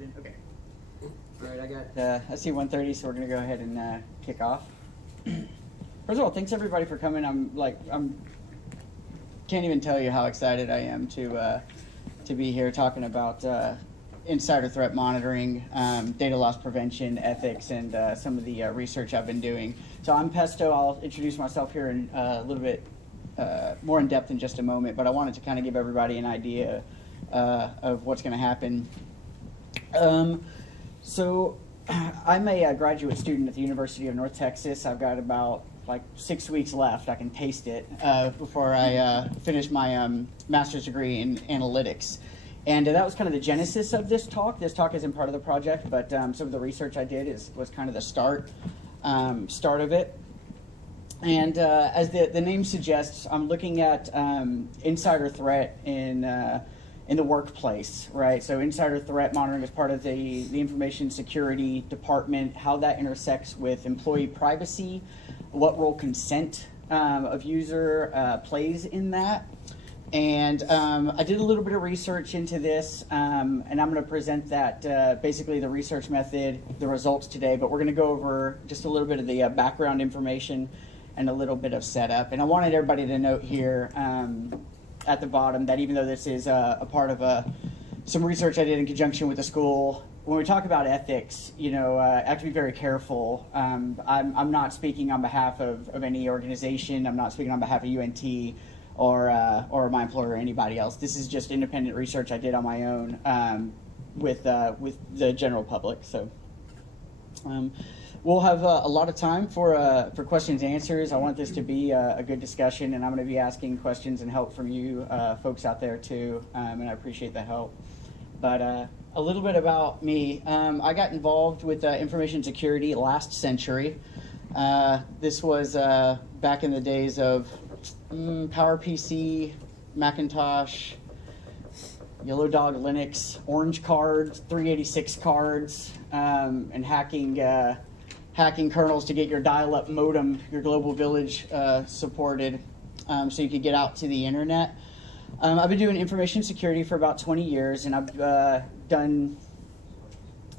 Everything? Okay. All right, I got, I see 1:30, so we're going to go ahead and kick off. First of all, thanks everybody for coming. Can't even tell you how excited I am to be here talking about insider threat monitoring, data loss prevention, ethics, and some of the research I've been doing. So I'm Pesto. I'll introduce myself here in a little bit more in depth in just a moment, but I wanted to kind of give everybody an idea of what's going to happen. So I'm a graduate student at the University of North Texas. I've got about 6 weeks left. I can taste it before I finish my master's degree in analytics. And that was kind of the genesis of this talk. This talk isn't part of the project, but some of the research I did was kind of the start of it. And as the name suggests, I'm looking at insider threat in the workplace, right? So insider threat monitoring is part of the information security department, how that intersects with employee privacy, what role consent of user plays in that. And I did a little bit of research into this, and I'm going to present that, basically the research method, the results today, but we're going to go over just a little bit of the background information and a little bit of setup. And I wanted everybody to note here at the bottom that even though this is a part of some research I did in conjunction with the school, when we talk about ethics, I have to be very careful. I'm not speaking on behalf of any organization. I'm not speaking on behalf of UNT or my employer or anybody else. This is just independent research I did on my own with the general public. So we'll have a lot of time for questions and answers. I want this to be a good discussion, and I'm going to be asking questions and help from you folks out there too, and I appreciate the help. But a little bit about me. I got involved with information security last century. This was back in the days of PowerPC, Macintosh, Yellow Dog Linux, Orange cards, 386 cards, and hacking kernels to get your dial-up modem, your Global Village supported, so you could get out to the internet. I've been doing information security for about 20 years, and I've done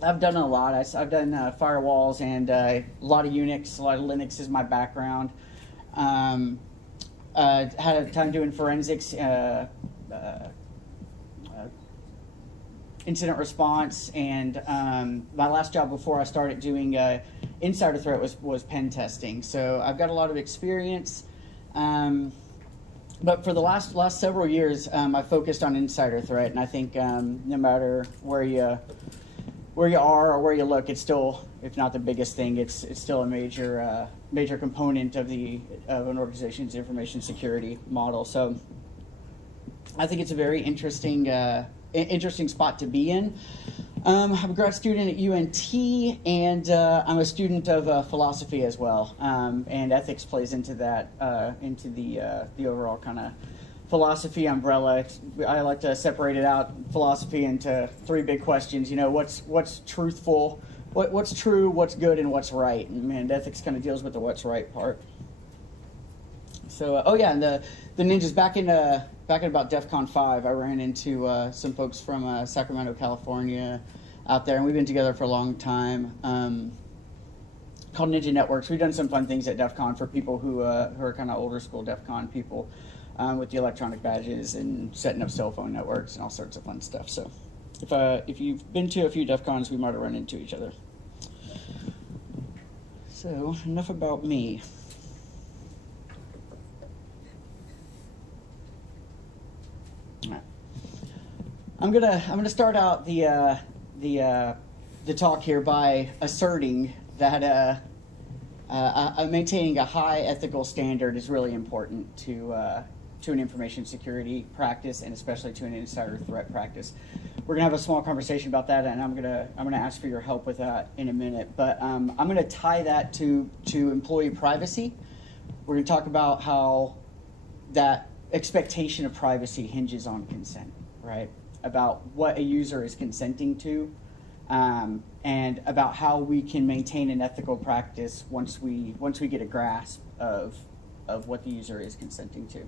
a lot. I've done firewalls and a lot of Unix, a lot of Linux is my background. Had a time doing forensics, incident response, and my last job before I started doing insider threat was pen testing. So I've got a lot of experience, but for the last several years, I focused on insider threat, and I think no matter where you are or where you look, it's still, if not the biggest thing, it's still a major component of an organization's information security model. So I think it's a very interesting spot to be in. I'm a grad student at UNT, and I'm a student of philosophy as well, and ethics plays into that, into the overall kind of philosophy umbrella. I like to separate it out, philosophy, into three big questions. What's truthful, what's true, what's good, and what's right. And ethics kind of deals with the what's right part. So, and the ninjas back in about DEF CON 5, I ran into some folks from Sacramento, California out there, and we've been together for a long time, called Ninja Networks. We've done some fun things at DEF CON for people who are kind of older school DEF CON people, with the electronic badges and setting up cell phone networks and all sorts of fun stuff. So if you've been to a few DEF CONs, we might have run into each other. So enough about me. I'm gonna start out the talk here by asserting that maintaining a high ethical standard is really important to an information security practice, and especially to an insider threat practice. We're gonna have a small conversation about that, and I'm gonna ask for your help with that in a minute. But I'm gonna tie that to employee privacy. We're gonna talk about how that expectation of privacy hinges on consent, right? About what a user is consenting to, and about how we can maintain an ethical practice once we get a grasp of what the user is consenting to.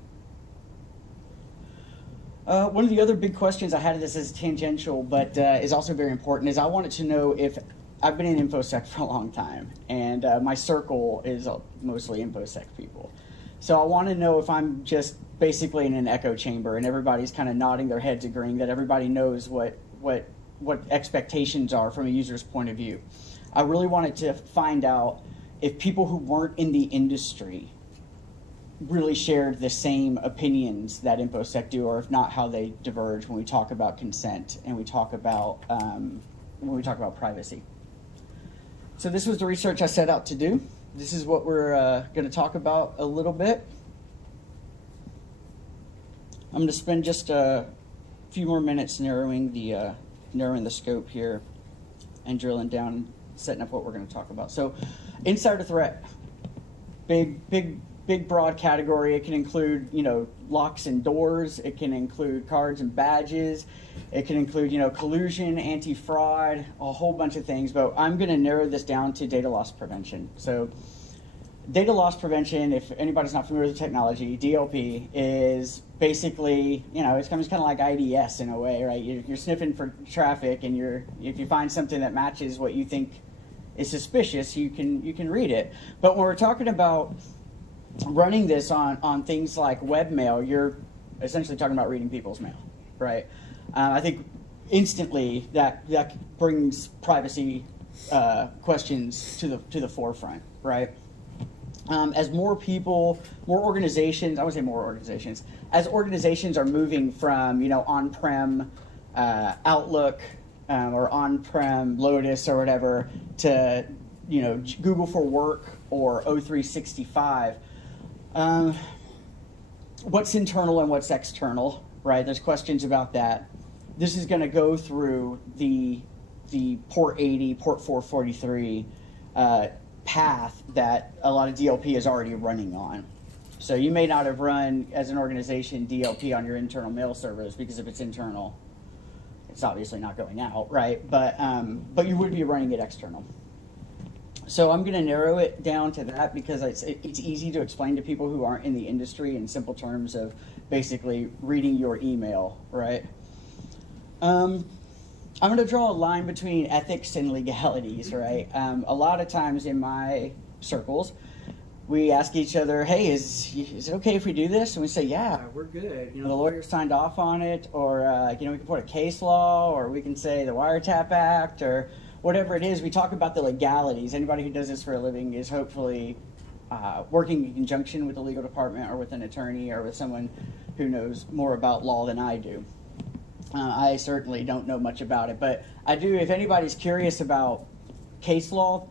One of the other big questions I had, this is tangential, but is also very important, is I wanted to know if I've been in InfoSec for a long time, and my circle is mostly InfoSec people. So I want to know if I'm just basically in an echo chamber and everybody's kind of nodding their heads, agreeing that everybody knows what expectations are from a user's point of view. I really wanted to find out if people who weren't in the industry really shared the same opinions that InfoSec do, or if not, how they diverge when we talk about consent and we talk about privacy. So this was the research I set out to do. This is what we're going to talk about a little bit. I'm going to spend just a few more minutes narrowing the scope here and drilling down, setting up what we're going to talk about. So, insider threat, big broad category. It can include, locks and doors. It can include cards and badges. It can include, collusion, anti-fraud, a whole bunch of things. But I'm going to narrow this down to data loss prevention. So data loss prevention, if anybody's not familiar with the technology, DLP is basically, it's kind of like IDS in a way, right? You're sniffing for traffic, and if you find something that matches what you think is suspicious, you can read it. But when we're talking about running this on things like webmail, you're essentially talking about reading people's mail, right? I think instantly that brings privacy questions to the forefront, right? As more people, more organizations, I would say more organizations, as organizations are moving from on-prem Outlook or on-prem Lotus or whatever to Google for Work or O365. What's internal and what's external, right? There's questions about that. This is going to go through the port 80, port 443 path that a lot of DLP is already running on. So you may not have run, as an organization, DLP on your internal mail servers, because if it's internal, it's obviously not going out, right? But you would be running it external. So I'm going to narrow it down to that because it's easy to explain to people who aren't in the industry in simple terms of basically reading your email, right? I'm going to draw a line between ethics and legalities, right? A lot of times in my circles, we ask each other, hey, is it okay if we do this? And we say, yeah, we're good. The lawyer signed off on it, or we can put a case law, or we can say the Wiretap Act, or whatever it is. We talk about the legalities. Anybody who does this for a living is hopefully working in conjunction with the legal department or with an attorney or with someone who knows more about law than I do. I certainly don't know much about it, but I do. If anybody's curious about case law,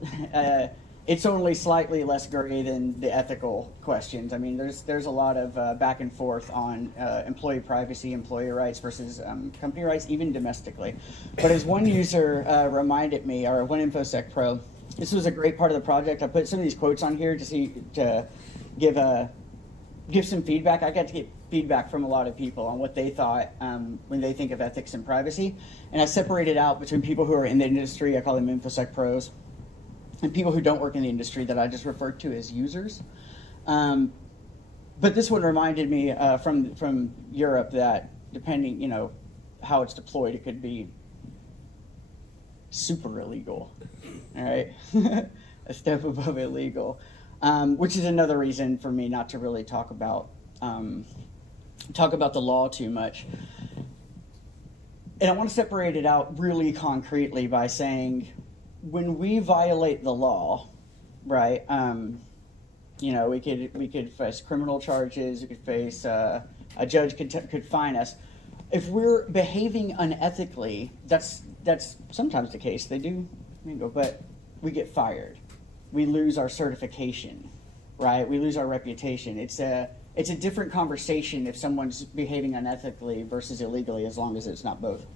it's only slightly less gray than the ethical questions. I mean, there's a lot of back and forth on employee privacy, employee rights versus company rights, even domestically. But as one user reminded me, or one InfoSec pro, this was a great part of the project. I put some of these quotes on here to give some feedback. I got to get feedback from a lot of people on what they thought when they think of ethics and privacy. And I separated out between people who are in the industry, I call them InfoSec pros, and people who don't work in the industry that I just referred to as users. But this one reminded me from Europe that depending, how it's deployed, it could be super illegal, all right? A step above illegal, which is another reason for me not to really talk about the law too much. And I want to separate it out really concretely by saying, when we violate the law, right? We could face criminal charges. We could face a judge could fine us. If we're behaving unethically, that's sometimes the case. They do, but we get fired. We lose our certification, right? We lose our reputation. It's a different conversation if someone's behaving unethically versus illegally, as long as it's not both.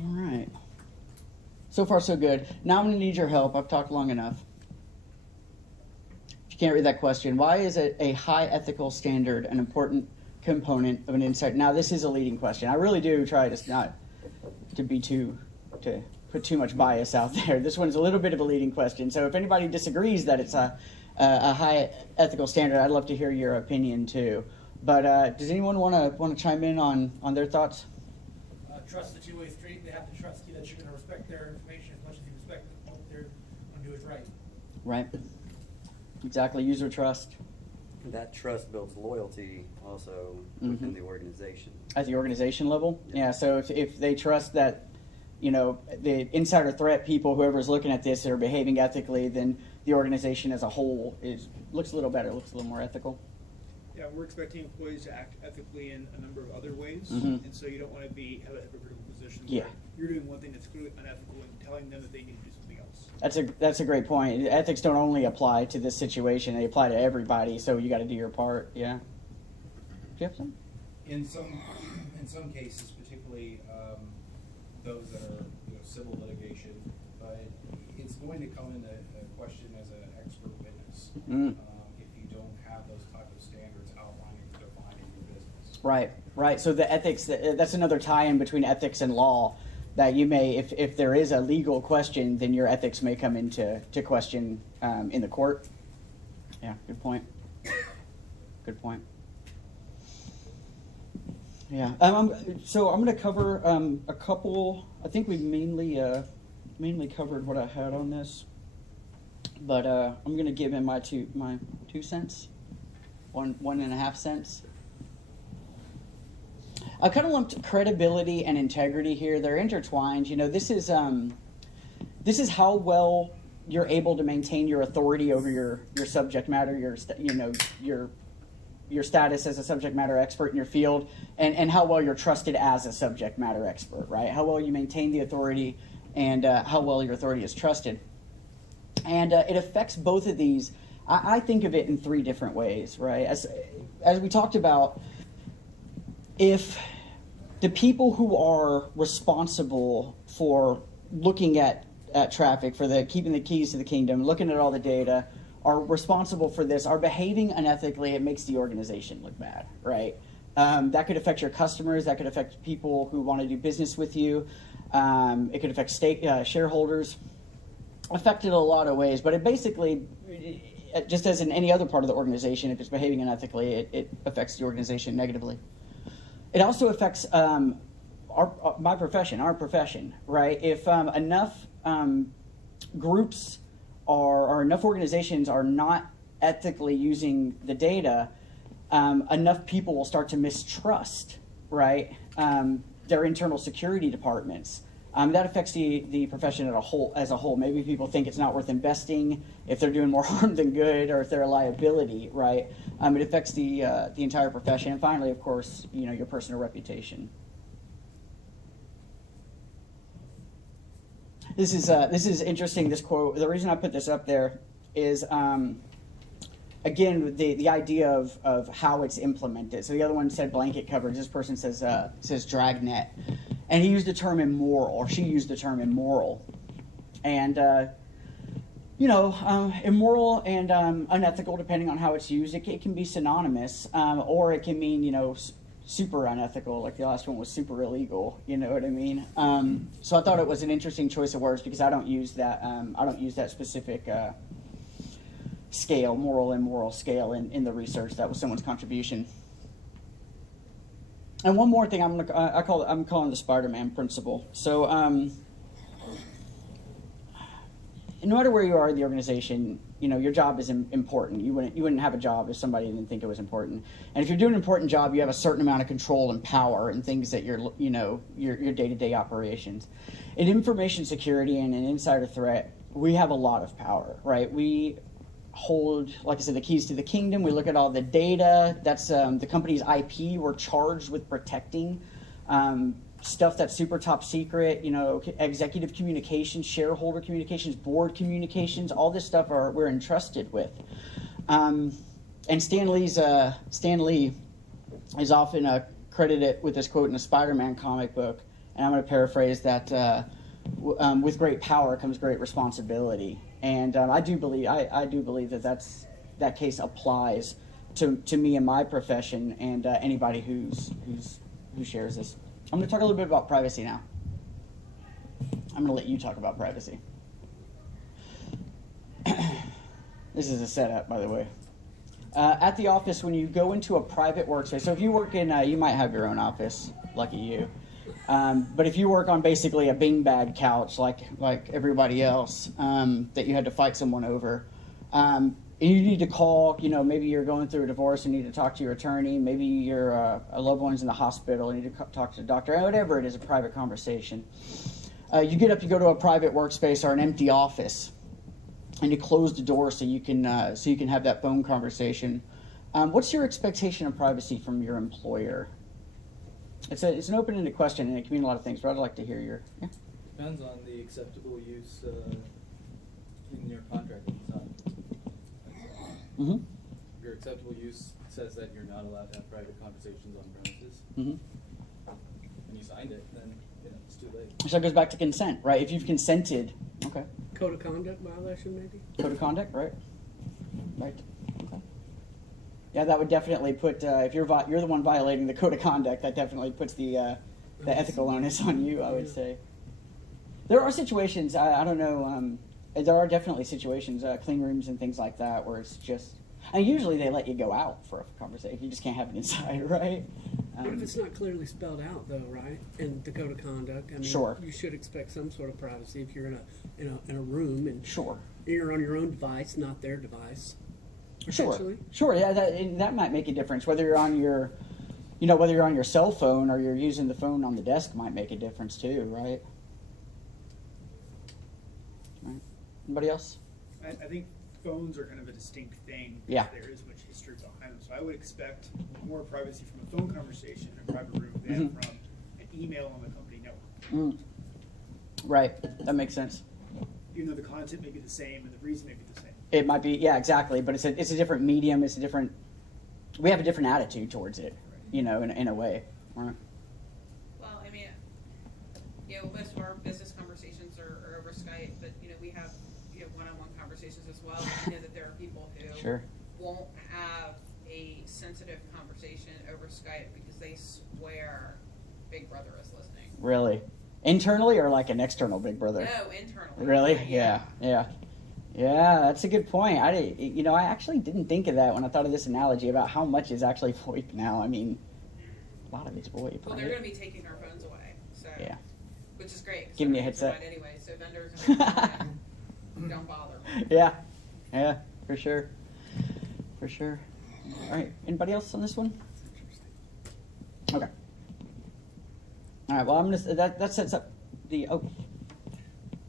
All right. So far, so good. Now I'm going to need your help. I've talked long enough. If you can't read that question, why is it a high ethical standard an important component of an insight? Now, this is a leading question. I really do try to not to put too much bias out there. This one's a little bit of a leading question. So if anybody disagrees that it's a high ethical standard. I'd love to hear your opinion too. But does anyone want to chime in on their thoughts? Trust is a two-way street. They have to trust you that you're going to respect their information as much as you respect what they're going to do is right. Right. Exactly. User trust. That trust builds loyalty also within the organization. At the organization level? Yeah. Yeah, so if they trust that, you know, the insider threat people, whoever's looking at this, are behaving ethically, then the organization as a whole looks a little better, looks a little more ethical. Yeah, we're expecting employees to act ethically in a number of other ways, Mhm. and so you don't want to have a hypocritical position Yeah. where you're doing one thing that's clearly unethical and telling them that they need to do something else. That's a great point. Ethics don't only apply to this situation; they apply to everybody. So you got to do your part. Yeah. Do you have some? In some cases, particularly those that are civil litigation, but it's going to come into question as an expert witness if you don't have those type of standards outlining or defining your business. Right, right. So the ethics, that's another tie-in between ethics and law, that you may, if there is a legal question, then your ethics may come into question in the court. Yeah, good point. Good point. Yeah. So I'm going to cover a couple. I think we mainly covered what I had on this, but I'm going to give in my 2 cents, 1.5 cents. I kind of lumped credibility and integrity here. They're intertwined. You know, this is how well you're able to maintain your authority over your subject matter, your status as a subject matter expert in your field, and how well you're trusted as a subject matter expert, right? How well you maintain the authority and how well your authority is trusted. And it affects both of these. I think of it in 3 different ways, right? As we talked about, if the people who are responsible for looking at traffic, for keeping the keys to the kingdom, looking at all the data, are responsible for this, are behaving unethically, it makes the organization look bad, right? That could affect your customers. That could affect people who want to do business with you. It could affect shareholders. Affected a lot of ways, but it basically, just as in any other part of the organization, if it's behaving unethically, it affects the organization negatively. It also affects our profession, right? If enough groups or enough organizations are not ethically using the data, enough people will start to mistrust, right? Their internal security departments. That affects the profession as a whole. Maybe people think it's not worth investing if they're doing more harm than good, or if they're a liability, right? It affects the entire profession. And finally, of course, your personal reputation. This is interesting. This quote. The reason I put this up there is, again, the idea of how it's implemented. So the other one said blanket coverage. This person says dragnet, and he used the term immoral, or she used the term immoral, and immoral and unethical, depending on how it's used. It can be synonymous, or it can mean super unethical, like the last one was super illegal. You know what I mean? So I thought it was an interesting choice of words, because I don't use that. I don't use that specific scale, moral and immoral scale, in the research. That was someone's contribution. And one more thing, I'm calling the Spider-Man principle. So, no matter where you are in the organization, your job is important. You wouldn't have a job if somebody didn't think it was important. And if you're doing an important job, you have a certain amount of control and power in things that your day-to-day operations. In information security and in insider threat, we have a lot of power, right? We hold, like I said, the keys to the kingdom. We look at all the data. That's the company's IP. We're charged with protecting stuff that's super top secret, executive communications, shareholder communications, board communications, all this stuff we're entrusted with. And Stan Lee is often credited with this quote in a Spider-Man comic book, and I'm going to paraphrase that, with great power comes great responsibility. And I do believe that case applies to me and my profession, and anybody who shares this. I'm going to talk a little bit about privacy now. I'm going to let you talk about privacy. This is a setup, by the way. At the office, when you go into a private workspace, so if you work in, you might have your own office, lucky you. But if you work on basically a beanbag couch like everybody else that you had to fight someone over, and you need to call, maybe you're going through a divorce and need to talk to your attorney, maybe your a loved one's in the hospital and you need to talk to the doctor, whatever it is, a private conversation. You get up, you go to a private workspace or an empty office, and you close the door so you can have that phone conversation. What's your expectation of privacy from your employer? It's an open-ended question, and it can mean a lot of things, but I'd like to hear your... Yeah. Depends on the acceptable use in your contract at the time. Mm-hmm. Your acceptable use says that you're not allowed to have private conversations on premises, Mm-hmm. and you signed it, then it's too late. So it goes back to consent, right? If you've consented, okay. Code of conduct violation, maybe? Code of conduct, right? Right. Okay. Yeah, that would definitely put, if you're the one violating the code of conduct, that definitely puts the ethical onus on you, I would say. There are situations, I don't know, there are definitely situations, clean rooms and things like that, where it's just, and usually they let you go out for a conversation. You just can't have it inside, right? What if it's not clearly spelled out, though, right? In the code of conduct, I mean, Sure. you should expect some sort of privacy if you're in a room and Sure. you're on your own device, not their device. Sure. Essentially. Sure. Yeah, that might make a difference. Whether you're on your, whether you're on your cell phone or you're using the phone on the desk might make a difference too, right? Right. Anybody else? I think phones are kind of a distinct thing. Yeah. There is much history behind them. So I would expect more privacy from a phone conversation in a private room than Mhm. from an email on the company network. Mm. Right. That makes sense. Even though the content may be the same and the reason may be the same. It might be, yeah, exactly. But it's a different medium. We have a different attitude towards it, in a way. Right. Well, I mean, most of our business conversations are over Skype, but, we have, one-on-one conversations as well. I know that there are people who Sure. won't have a sensitive conversation over Skype because they swear Big Brother is listening. Really? Internally or like an external Big Brother? No, internally. Really? Yeah. Yeah, that's a good point. I actually didn't think of that when I thought of this analogy about how much is actually VoIP now. I mean, a lot of it's VoIP. Well, right? they're going to be taking our phones away, so Yeah. which is great. 'Cause Giving you a our phones are headset. mine anyway, so vendors don't bother. Yeah, for sure. All right, anybody else on this one? Okay. All right. Well, I'm gonna. That sets up the. Oh,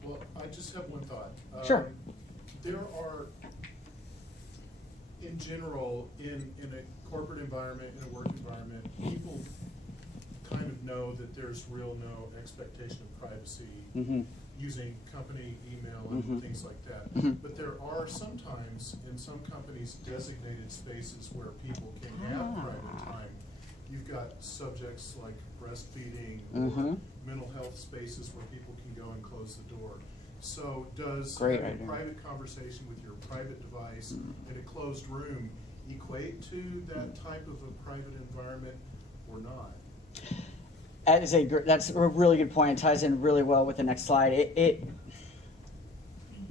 Well, I just have one thought. Sure. There are, in general, in a corporate environment, in a work environment, people kind of know that there's no expectation of privacy Mm-hmm. using company email and Mhm. things like that. Mhm. But there are sometimes, in some companies, designated spaces where people can have private time. You've got subjects like breastfeeding or Mhm. mental health spaces where people can go and close the door. So does Great having idea. a private conversation with your private device Mm. in a closed room equate to that type of a private environment or not? That's a really good point. It ties in really well with the next slide.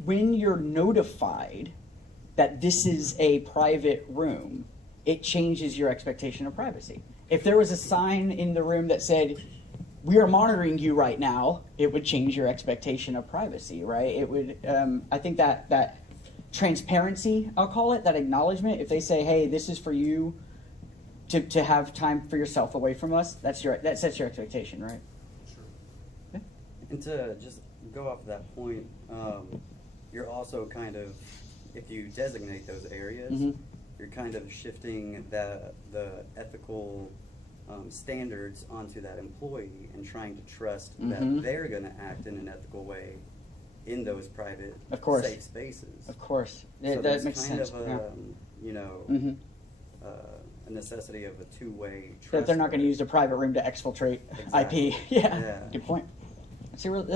When you're notified that this is a private room, it changes your expectation of privacy. If there was a sign in the room that said, "We are monitoring you right now," it would change your expectation of privacy, right? It would. I think that transparency, I'll call it, that acknowledgement. If they say, "Hey, this is for you to have time for yourself away from us," that sets your expectation, right? Sure. And to just go off of that point, you're also kind of, if you designate those areas, Mhm. you're kind of shifting the ethical standards onto that employee and trying to trust Mhm. that they're going to act in an ethical way in those private, Of course. safe spaces. Of course, So that there's makes kind sense. of Yeah. a, Mhm. a necessity of a two-way trust. That they're not going to use the private room to exfiltrate IP. Exactly. Yeah. Yeah. Good point.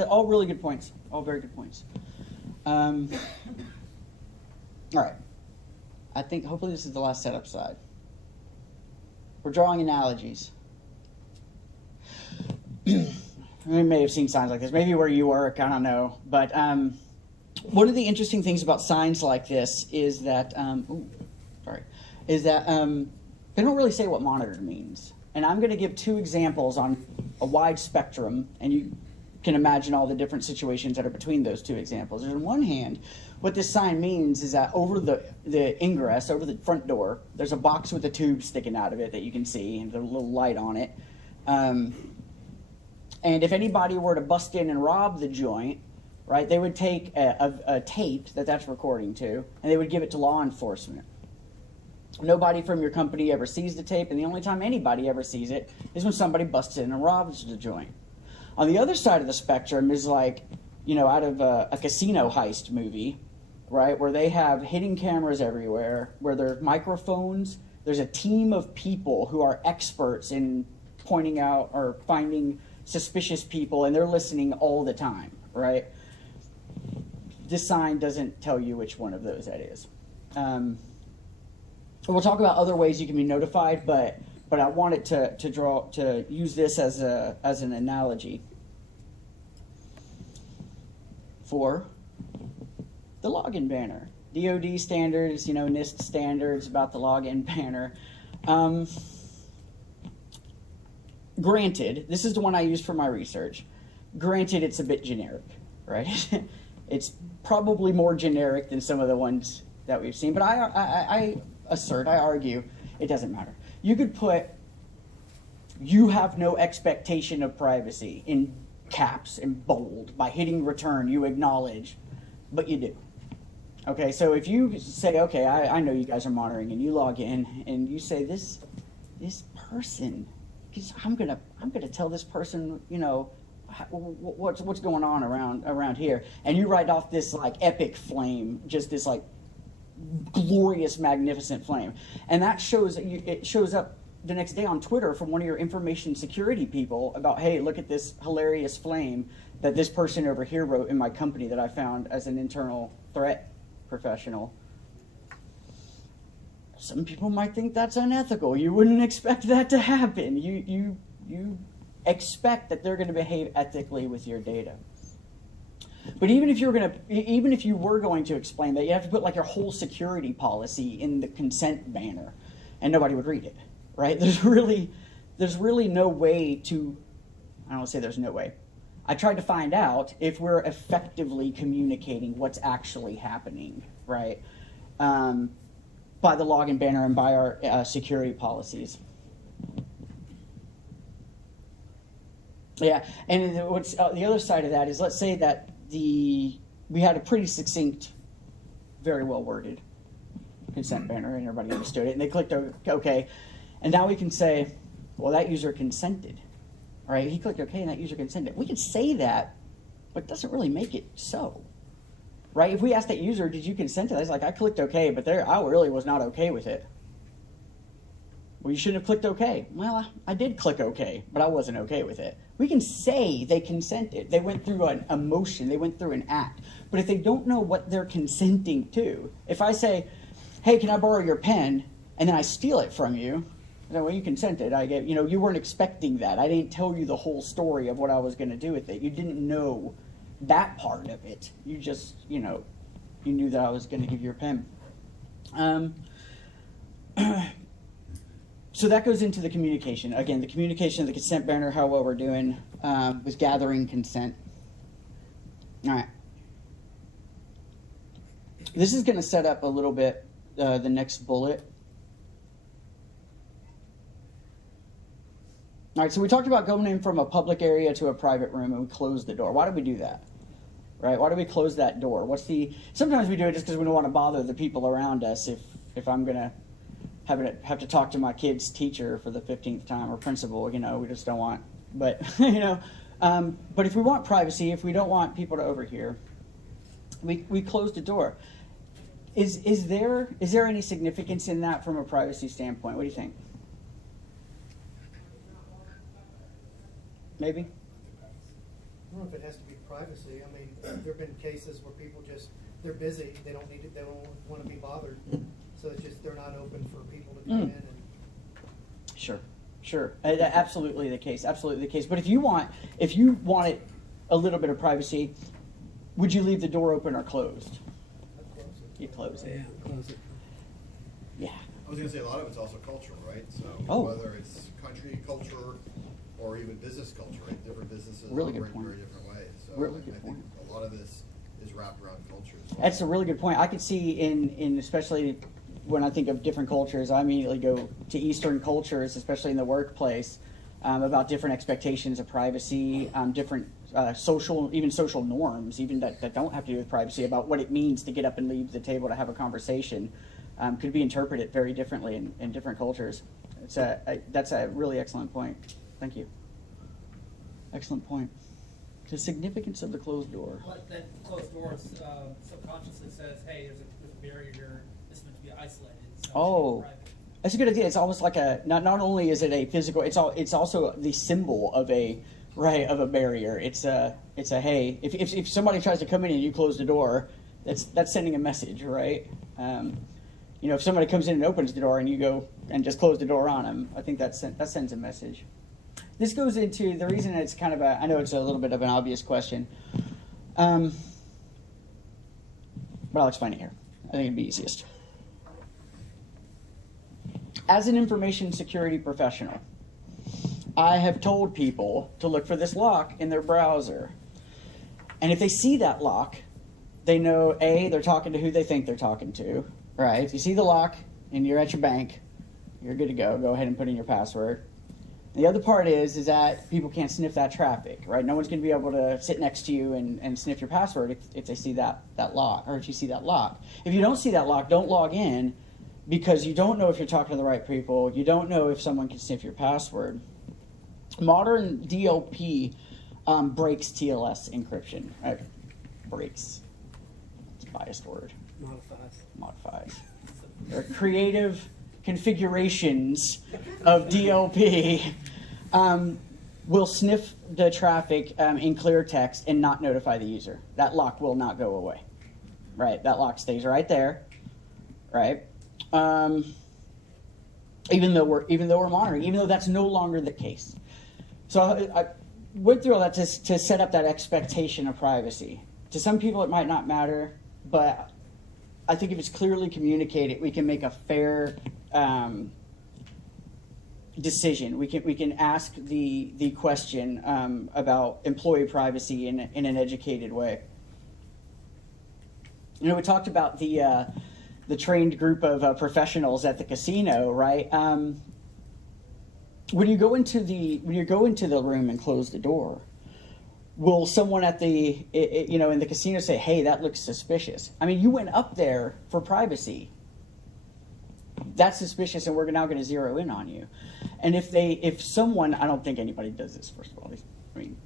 All really good points. All very good points. All right. I think hopefully this is the last setup slide. We're drawing analogies. We may have seen signs like this, maybe where you work, I don't know. But one of the interesting things about signs like this is that, they don't really say what monitored means. And I'm going to give two examples on a wide spectrum, and you can imagine all the different situations that are between those two examples. On one hand, what this sign means is that over the ingress, over the front door, there's a box with a tube sticking out of it that you can see, and there's a little light on it. And if anybody were to bust in and rob the joint, right, they would take a tape that's recording to, and they would give it to law enforcement. Nobody from your company ever sees the tape, and the only time anybody ever sees it is when somebody busts in and robs the joint. On the other side of the spectrum is like, out of a casino heist movie, right, where they have hidden cameras everywhere, where there are microphones. There's a team of people who are experts in pointing out or finding suspicious people, and they're listening all the time, right? This sign doesn't tell you which one of those that is. We'll talk about other ways you can be notified, but I wanted to use this as an analogy for the login banner. DoD standards, NIST standards about the login banner. Granted, this is the one I used for my research. Granted, it's a bit generic, right? It's probably more generic than some of the ones that we've seen, but I argue, it doesn't matter. You could put, "You have no expectation of privacy" in caps and bold. By hitting return, you acknowledge, but you do. Okay, so if you say, okay, I know you guys are monitoring, and you log in and you say, this person, because I'm gonna tell this person, what's going on around here, and you write off this like epic flame, just this like glorious, magnificent flame, and that it shows up the next day on Twitter from one of your information security people about, hey, look at this hilarious flame that this person over here wrote in my company that I found as an internal threat professional. Some people might think that's unethical. You wouldn't expect that to happen. You expect that they're going to behave ethically with your data. But even if you were going to explain that, you have to put like your whole security policy in the consent banner, and nobody would read it, right? There's really no way to. I don't want to say there's no way. I tried to find out if we're effectively communicating what's actually happening, right? By the login banner and by our security policies. Yeah, and what's the other side of that is, let's say that we had a pretty succinct, very well worded consent banner, and everybody understood it, and they clicked OK, and now we can say, well, that user consented, right? He clicked OK, and that user consented. We could say that, but it doesn't really make it so, right? If we ask that user, did you consent to that? It's like, I clicked OK, but I really was not OK with it. Well, you shouldn't have clicked OK. Well, I did click OK, but I wasn't OK with it. We can say they consented. They went through an emotion. They went through an act. But if they don't know what they're consenting to, if I say, hey, can I borrow your pen? And then I steal it from you, then, well, you consented. You weren't expecting that. I didn't tell you the whole story of what I was going to do with it. You didn't know that part of it. You just, you knew that I was going to give you your pen. So that goes into the communication. Again, the communication of the consent banner, how well we're doing with gathering consent. All right. This is going to set up a little bit the next bullet. All right, so we talked about going in from a public area to a private room, and we close the door. Why do we do that? Right? Why do we close that door? Sometimes we do it just because we don't want to bother the people around us. If I'm going to have to talk to my kid's teacher for the 15th time, or principal, we just don't want. But but if we want privacy, if we don't want people to overhear, we close the door. Is there any significance in that from a privacy standpoint? What do you think? Maybe. I don't know if it has to be privacy. I mean, there have been cases where people they're busy. They don't need it. They don't want to be bothered. So it's just they're not open for people to come in. And Sure. Absolutely the case. Absolutely the case. But if you want it a little bit of privacy, would you leave the door open or closed? I'd close it. You close it. Yeah, close it. Yeah. I was gonna say, a lot of it's also cultural, right? So Oh. whether it's country culture or even business culture, right? Different businesses Really good operate in point. very different ways. So Really good I think point. a lot of this is wrapped around culture as well. That's a really good point. I could see in especially when I think of different cultures, I immediately go to Eastern cultures, especially in the workplace, about different expectations of privacy, different social norms, even that don't have to do with privacy, about what it means to get up and leave the table to have a conversation, could be interpreted very differently in different cultures. That's a really excellent point. Thank you. Excellent point. The significance of the closed door. Like that closed door subconsciously says, hey, there's a barrier here, this is meant to be isolated. So Oh, private. that's a good idea. It's almost like not only is it a physical, it's also the symbol of a barrier. It's a hey, if somebody tries to come in and you close the door, that's sending a message, right? If somebody comes in and opens the door and you go and just close the door on them, I think that sends a message. This goes into the reason it's kind of I know it's a little bit of an obvious question, but I'll explain it here. I think it'd be easiest. As an information security professional, I have told people to look for this lock in their browser. And if they see that lock, they know, A, they're talking to who they think they're talking to, right? If you see the lock and you're at your bank, you're good to go. Go ahead and put in your password. The other part is that people can't sniff that traffic, right? No one's going to be able to sit next to you and sniff your password if they see that lock, or if you see that lock. If you don't see that lock, don't log in, because you don't know if you're talking to the right people. You don't know if someone can sniff your password. Modern DLP breaks TLS encryption. Breaks. It's a biased word. Modifies. There are creative configurations of DLP will sniff the traffic in clear text and not notify the user. That lock will not go away. Right? That lock stays right there. Right? Even though we're monitoring, even though that's no longer the case. So I went through all that to set up that expectation of privacy. To some people it might not matter, but I think if it's clearly communicated, we can make a fair decision. We can ask the question about employee privacy in an educated way. We talked about the trained group of professionals at the casino, right? When you go into the room and close the door, will someone at in the casino say, "Hey, that looks suspicious"? I mean, you went up there for privacy. That's suspicious, and we're now going to zero in on you. And if someone, I don't think anybody does this. First of all, I mean,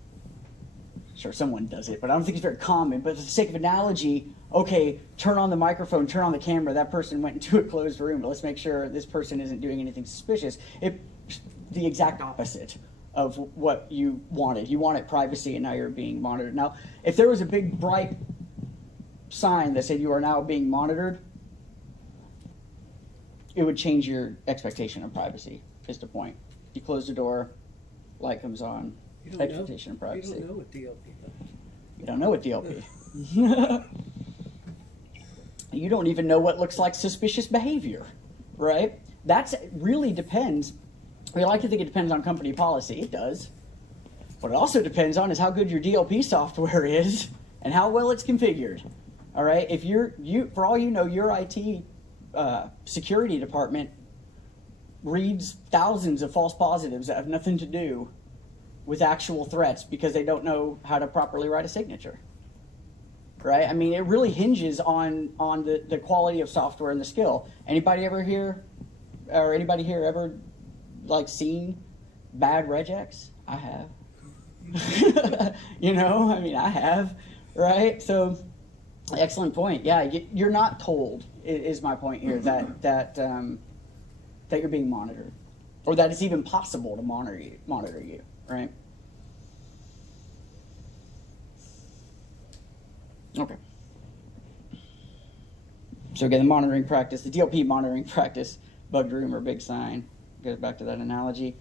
sure, someone does it, but I don't think it's very common. But for the sake of analogy, okay, turn on the microphone, turn on the camera. That person went into a closed room, but let's make sure this person isn't doing anything suspicious. The exact opposite of what you wanted. You wanted privacy, and now you're being monitored. Now, if there was a big, bright sign that said you are now being monitored, it would change your expectation of privacy, is the point. You close the door, light comes on, expectation of privacy. You don't know what DLP does. You don't know what DLP. You don't even know what looks like suspicious behavior, right? That really depends. We like to think it depends on company policy. It does. What it also depends on is how good your DLP software is and how well it's configured. All right? If for all you know, your IT security department reads thousands of false positives that have nothing to do with actual threats because they don't know how to properly write a signature. Right? I mean, it really hinges on the quality of software and the skill. Anybody ever here ever seen bad regex? I have. I have, right? So, excellent point. Yeah, you're not told, is my point here, that you're being monitored, or that it's even possible to monitor you, right? Okay. So again, the monitoring practice, the DLP monitoring practice, bugged room or big sign, goes back to that analogy.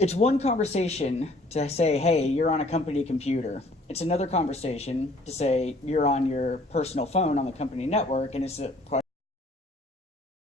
it's one conversation to say, hey, you're on a company computer. It's another conversation to say you're on your personal phone on the company network, and it's a question